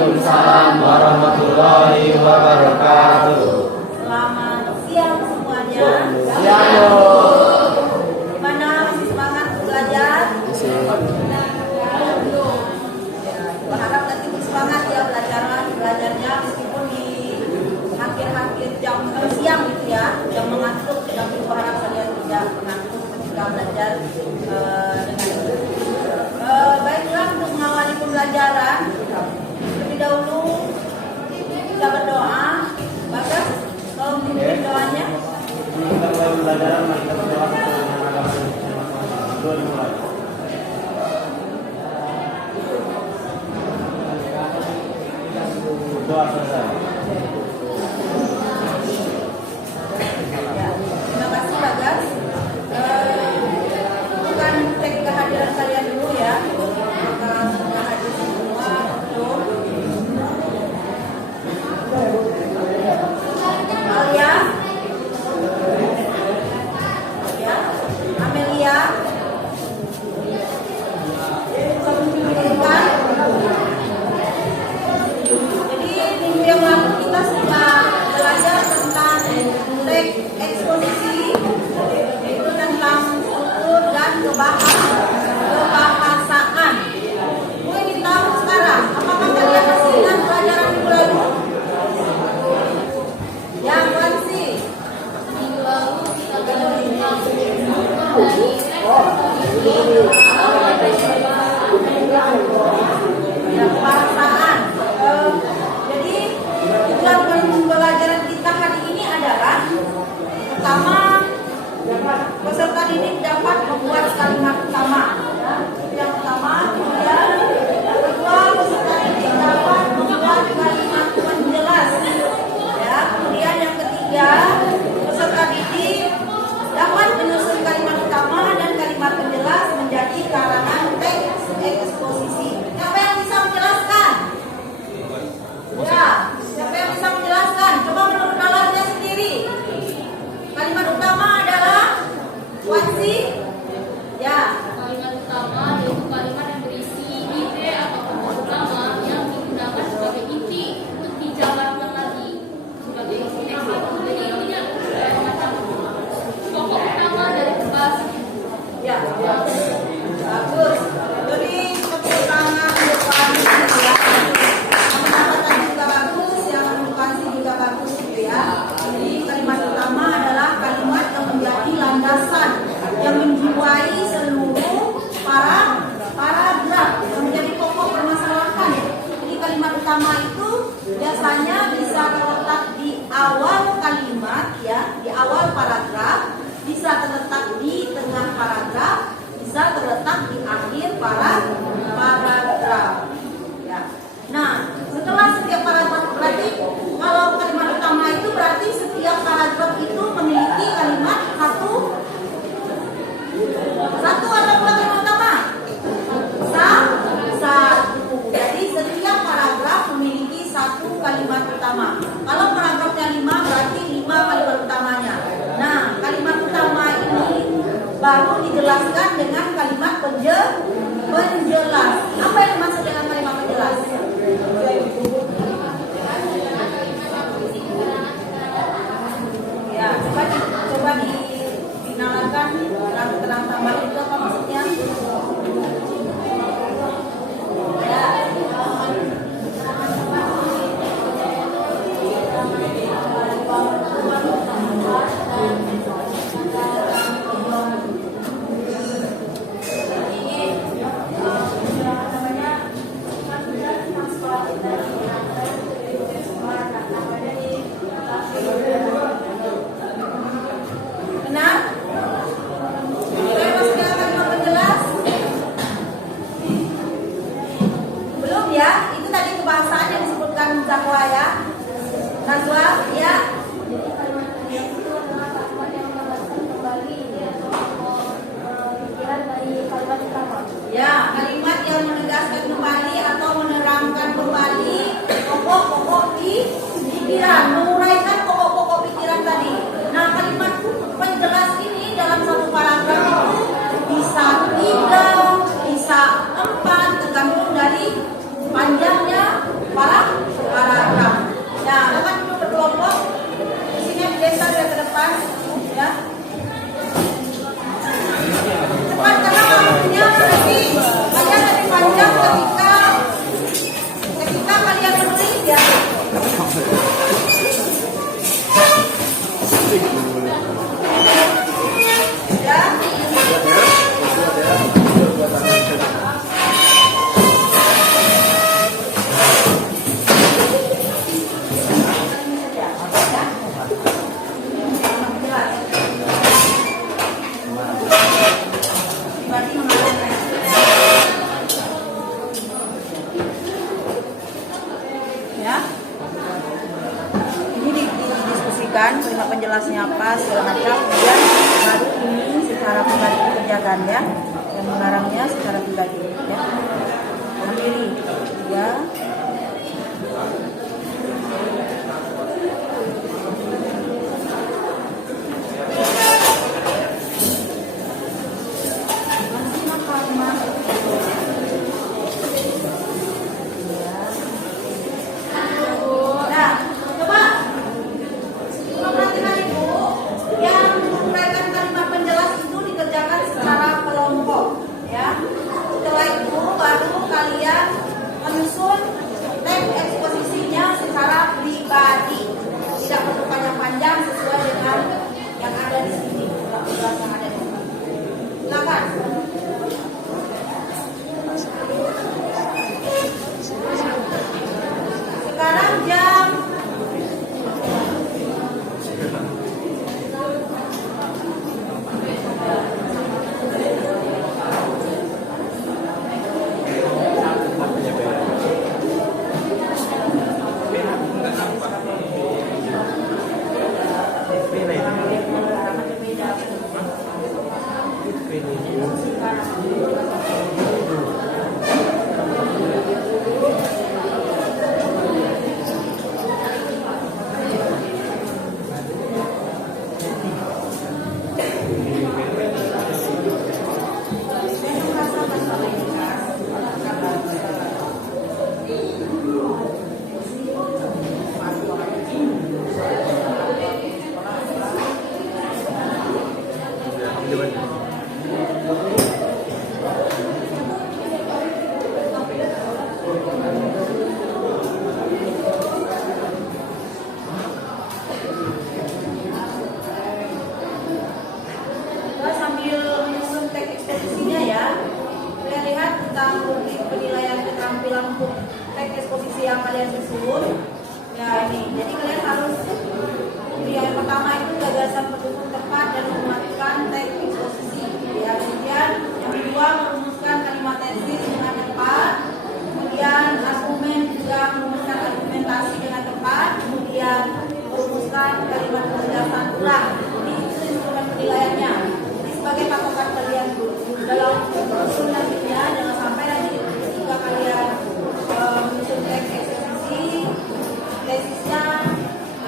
Waalaikumsalam warahmatullahi wabarakatuh. Selamat siang semuanya. Siang. Gimana, masih semangat belajar? Berharap nanti semangat ya belajarnya meskipun di akhir-akhir jam siang gitu ya, jam mengantuk. Tapi berharap kalian tidak mengantuk ketika belajar dengan baiklah. Untuk mengawali pembelajaran, lebih dahulu kita berdoa. Bagas, kalau memimpin doanya. Kita mulai pembelajaran, kita berdoa doa selesai. Ya, terima kasih Bagas. Bukan cek kehadiran kalian dulu ya. Maka sudah hadir semua. Alia, ya, Amelia, Bukan. Jadi minggu yang lalu kita sudah belajar tentang teks eksposisi, yaitu tentang struktur dan kebahasaan. Gue ingin tahu sekarang, apakah kalian masih ingat pelajaran minggu lalu? Yang Wansi. Minggu lalu kita belajar tentang Kebahasaan. Jadi tujuan pembelajaran kita hari ini adalah pertama, peserta didik dapat membuat kalimat utama. Yang pertama, kemudian yang kedua, peserta didik dapat membuat kalimat penjelas. Ya, kemudian yang ketiga, peserta didik dapat menyusun kalimat utama dan kalimat penjelas menjadi karangan teks eksposisi. Siapa yang bisa menjelaskan? Ya, siapa yang bisa menjelaskan? Coba menurut alatnya sendiri. Kalimat utama adalah Wansi. Ya. kalimat utama yaitu kalimat yang berisi ide atau pokok utama yang digunakan sebagai inti untuk dijabarkan lagi sebagai teks. Jadi intinya macam pokok utama dari pembahasan. Ya, bagus. Jadi keterangan depan ya. Pendapatan juga bagus, yang Wansi juga bagus gitu ya. Jadi kalimat utama adalah kalimat yang menjadi landasan yang menjiwai seluruh paragraf yang menjadi pokok permasalahan. Jadi kalimat utama itu biasanya bisa terletak di awal kalimat ya, di awal paragraf, bisa terletak di tengah paragraf, bisa terletak di akhir paragraf. Ya. Nah, setelah setiap paragraf berarti kalau kalimat utama itu berarti setiap paragraf itu memiliki kalimat satu atau dua kalimat utama? Satu. Jadi setiap paragraf memiliki satu kalimat utama. Kalau paragrafnya 5 berarti 5 kalimat utamanya. Nah, kalimat utama ini baru dijelaskan dengan kalimat penjelas. Apa yang dimaksud dengan kalimat penjelas? Ya, coba dinyalakan terang tambah itu apa maksudnya? Ya. kan kalimat penjelasnya apa segala macam, kemudian baru ini secara pribadi dikerjakan ya, dan mengarangnya secara pribadi ya. Berdiri ya. Yang kalian susun ya ini, jadi kalian harus yang pertama itu gagasan pendukung tepat dan memuatkan teks eksposisi ya, kemudian yang kedua merumuskan kalimat tesis dengan tepat, kemudian argumen juga merumuskan argumentasi dengan tepat, kemudian merumuskan kalimat penjelasan ulang. Ini itu instrumen penilaiannya, ini sebagai patokan kalian dalam menyusun nantinya. Jangan sampai nanti ketika kalian menyusun teks eksposisi tesisnya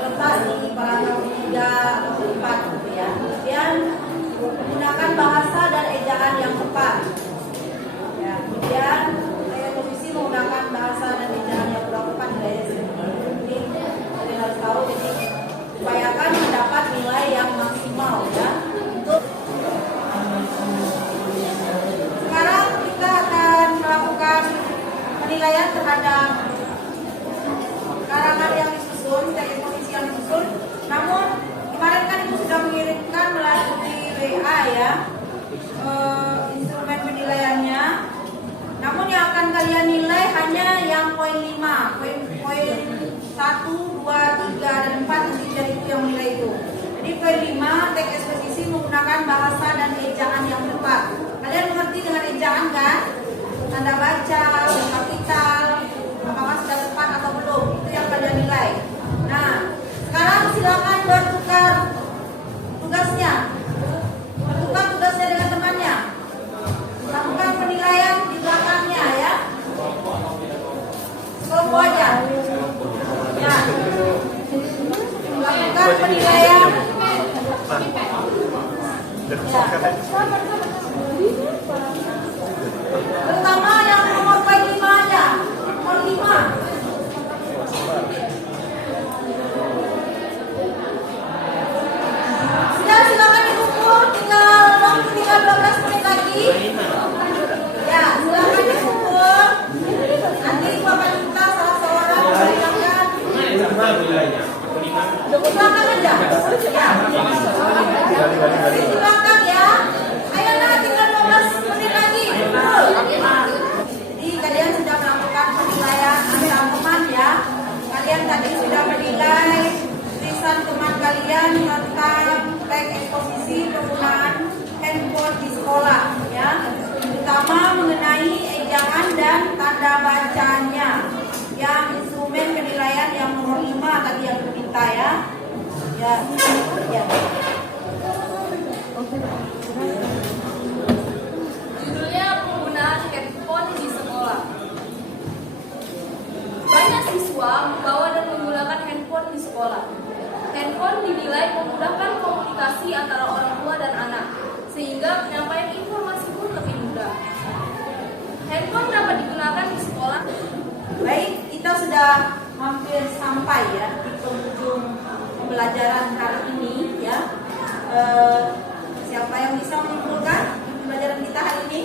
lepas di paragraf 3 atau 4 gitu ya. Kemudian menggunakan bahasa dan ejaan yang tepat ya, kemudian komisi menggunakan bahasa dan ejaan yang kurang tepat nilainya segini. Ini kalian harus tahu, jadi upayakan mendapat nilai yang maksimal ya. Untuk sekarang kita akan melakukan penilaian terhadap karangan yang disusun, teks eksposisi yang disusun. Namun kemarin kan Ibu sudah mengirimkan melalui WA ya instrumen penilaiannya. Namun yang akan kalian nilai hanya yang poin 5, poin 1, 2, 3, dan 4 intinya itu yang menilai itu. Jadi poin 5 teks eksposisi menggunakan bahasa dan ejaan yang tepat. Kalian mengerti dengan ejaan kan? Tanda baca, kapital, apakah sudah tepat atau belum, itu yang kalian nilai. Nah, sekarang silakan bertukar tugasnya, dengan temannya, lakukan penilaian di belakangnya ya, kelompok aja ya, lakukan penilaian ya. Pertama yang nomor poin 5 aja, nomor 5. Silakan dikumpul, waktu tinggal 12 menit lagi. Ya, silakan dikumpul. Nanti Bapak minta salah seorang silakan. Silakan aja. Ya. Silakan ya. Ayolah, tinggal 12 menit lagi. Jadi kalian sudah melakukan penilaian antar teman ya. Kalian tadi sudah menilai tulisan teman kalian tentang teks eksposisi penggunaan handphone di sekolah ya, terutama mengenai ejaan dan tanda bacanya yang instrumen penilaian yang nomor 5 tadi yang diminta ya. Ya, ya. Judulnya penggunaan handphone di sekolah. Banyak siswa membawa dan menggunakan handphone di sekolah. Handphone dinilai memudahkan komunikasi antara orang tua dan anak, sehingga penyampaian informasi pun lebih mudah. Handphone dapat digunakan di sekolah. Baik, kita sudah hampir sampai ya di penghujung pembelajaran hari ini ya. Siapa yang bisa menyimpulkan pembelajaran kita hari ini?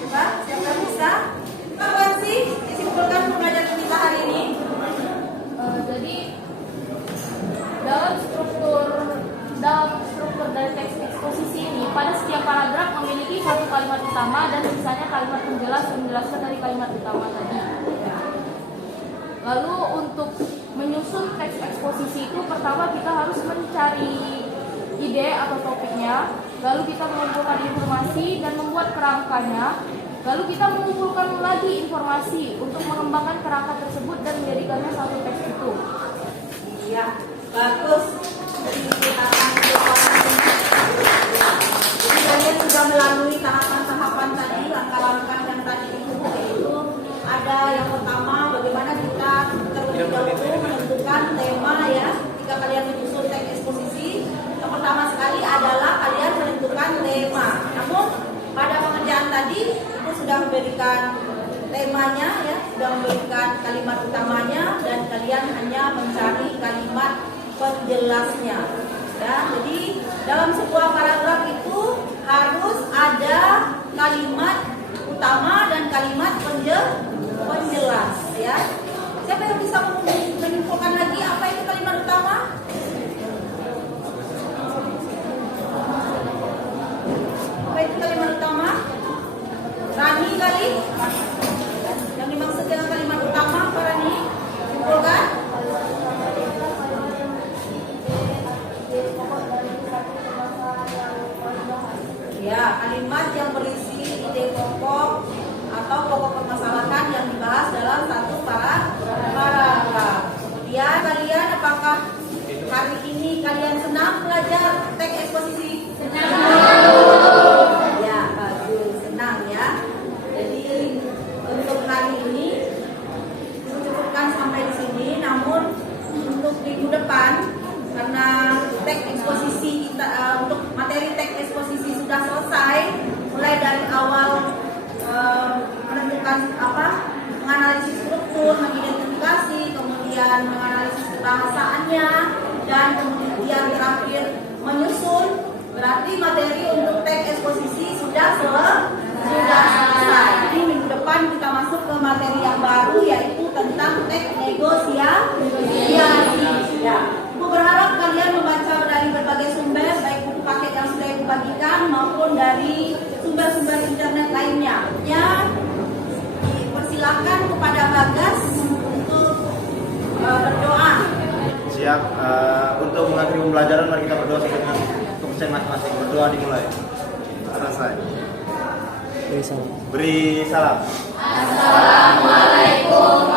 Coba, siapa yang bisa? Pak Wansi, disimpulkan pembelajaran kita hari ini. Jadi dalam struktur dari teks eksposisi ini, pada setiap paragraf memiliki satu kalimat utama dan sisanya kalimat penjelas yang menjelaskan dari kalimat utama tadi. Lalu untuk menyusun teks eksposisi itu, pertama kita harus mencari ide atau topiknya, lalu kita mengumpulkan informasi dan membuat kerangkanya, lalu kita mengumpulkan lagi informasi untuk mengembangkan kerangka tersebut dan menjadikannya satu teks itu. Iya, bagus. Jadi kalian sudah melalui tahapan-tahapan tadi, langkah-langkah yang tadi itu ada yang pertama bagaimana kita terlebih dahulu menentukan tema ya. Jika kalian menyusun teks eksposisi, yang pertama sekali adalah kalian menentukan tema. Namun pada pengerjaan tadi itu sudah memberikan temanya ya, sudah memberikan kalimat utamanya dan kalian hanya mencari kalimat penjelasnya. Ya, jadi dalam sebuah paragraf itu harus ada kalimat utama dan kalimat penjelas ya. Siapa yang bisa menyimpulkan lagi apa itu kalimat utama? Apa itu kalimat utama? Rani kali? Yang dimaksud dengan kalimat utama apa Rani? Simpulkan? Ya, kalimat yang berisi ide pokok atau pokok permasalahan yang dibahas dalam satu paragraf. Kemudian kalian apakah hari ini kalian senang belajar teks eksposisi? Senang. Ya, bagus, senang ya. Jadi untuk hari ini cukupkan sampai di sini. Namun untuk minggu depan karena teks eksposisi kita untuk materi teks eksposisi sudah selesai, mulai dari awal menentukan menganalisis struktur, mengidentifikasi, kemudian menganalisis bahasaannya, dan kemudian terakhir menyusun. Berarti materi untuk teks eksposisi sudah selesai. Jadi minggu depan kita masuk ke materi yang baru yaitu tentang teks negosiasi. Ya. Ibu berharap kalian membaca dari berbagai sumber, baik buku paket yang sudah Ibu bagikan maupun dari sumber-sumber internet lainnya. Ya, dipersilakan kepada Bagas untuk berdoa. Siap. Untuk mengakhiri pembelajaran, mari kita berdoa dengan kepercayaan masing-masing. Berdoa dimulai. Selesai. Beri salam. Assalamualaikum